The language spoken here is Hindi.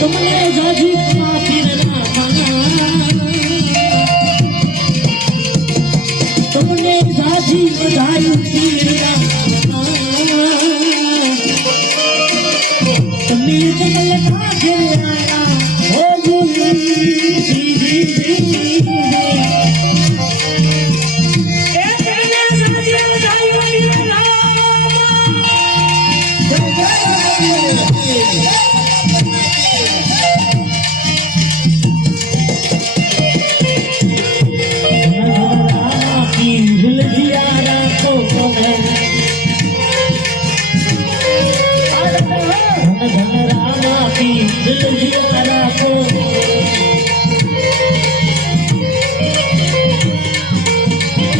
तुमने जाजी माफी तुमने जाजी बधाई तुम्हें कमल का घेरा हो जी